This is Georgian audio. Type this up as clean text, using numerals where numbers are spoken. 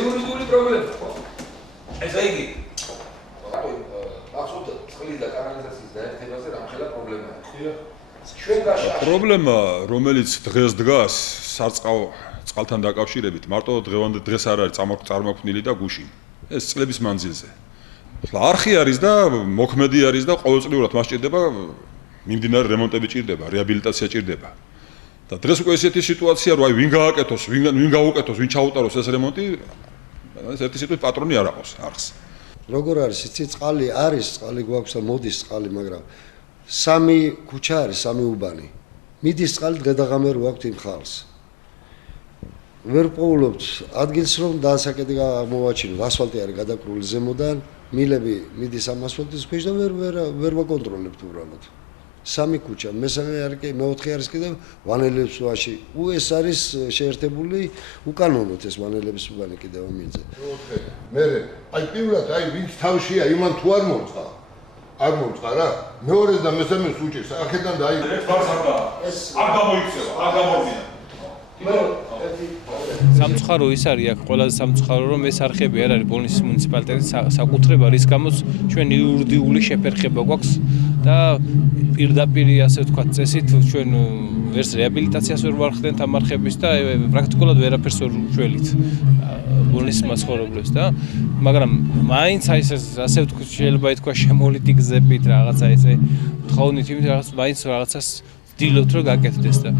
იურიდიული პრობლემა ხო? ესე იგი მახსოვთ წყლის და კანალიზაციის დაერთებაზე რამხელა პრობლემაა. ჩვენ გაშაშ პრობლემა, რომელიც დღეს დგას სარწყავ წყალთან დაკავშირებით, მარტო დღეს არ არის წარმოქმნილი და გუშინ. ეს წლების მანძილზე. ახლა არხი არის და მოქმედი არის და ყოველწლიურად მას ჭირდება მიმდინარე რემონტები ჭირდება, რეაბილიტაცია ჭირდება. და დღეს უკვე ესეთი სიტუაცია, რომ აი ვინ გააკეთოს, ვინ გაუკეთოს, ვინ ჩაუტაროს ეს რემონტი, ეს ერთი სიტყვით პატრონი არ აქვს არხს. როგორ არის იცი წყალი არის, წყალი გვაქვს და მოდის წყალი, მაგრამ სამი ქუჩა არის, სამი უბანი. მიდის წყალი დღე და ღამე რო აქვთ იმ ხალხს. ვერ პოულობთ ადგილს რომ დაასაკეთე აღმოვაჩინოთ, ასფალტი არის გადაკრული ზემოდან, მილები მიდის ამ ასფალტის ქვეშ და ვერ ვაკონტროლებთ უბრალოდ. სამი ქუჩა, მესამე არის კი, მეოთხე არის კიდევ ვანელების უბანი. ეს არის შეერთებული უკანონოდ ეს ვანელების უბანი კიდევ ამიძე. მეოთხე. მე აი პირველად აი ვინც თავშია იმან თუ არ მომწყა. არ მომწყა რა. მეორე და მესამეს უჭირს. აქედან და აი ეს ბარს არ გამოიქცევა, არ გამოვიდა. სამწუხარო ის არის აქ ყველაზე სამწუხარო რომ ეს არხები არ არის ბოლნისის მუნიციპალიტეტის საკუთრება რის გამოც ჩვენ იურიდიული შეფერხება გვაქვს და პირდაპირ ასე ვთქვათ წესით ჩვენ ვერს რეაბილიტაციას ვერ ვარხდენთ ამ არხების და პრაქტიკულად ვერაფერს ვერ ვშველით ბოლნისის მაცხოვრებლებს და მაგრამ მაინც აი ეს ასე ვთქვათ შეიძლება ითქვა შემოვლითი გზებით რაღაცა ესე თხოვნით იმით რაღაც მაინც რაღაცას ვდილობთ რომ გაკეთდეს და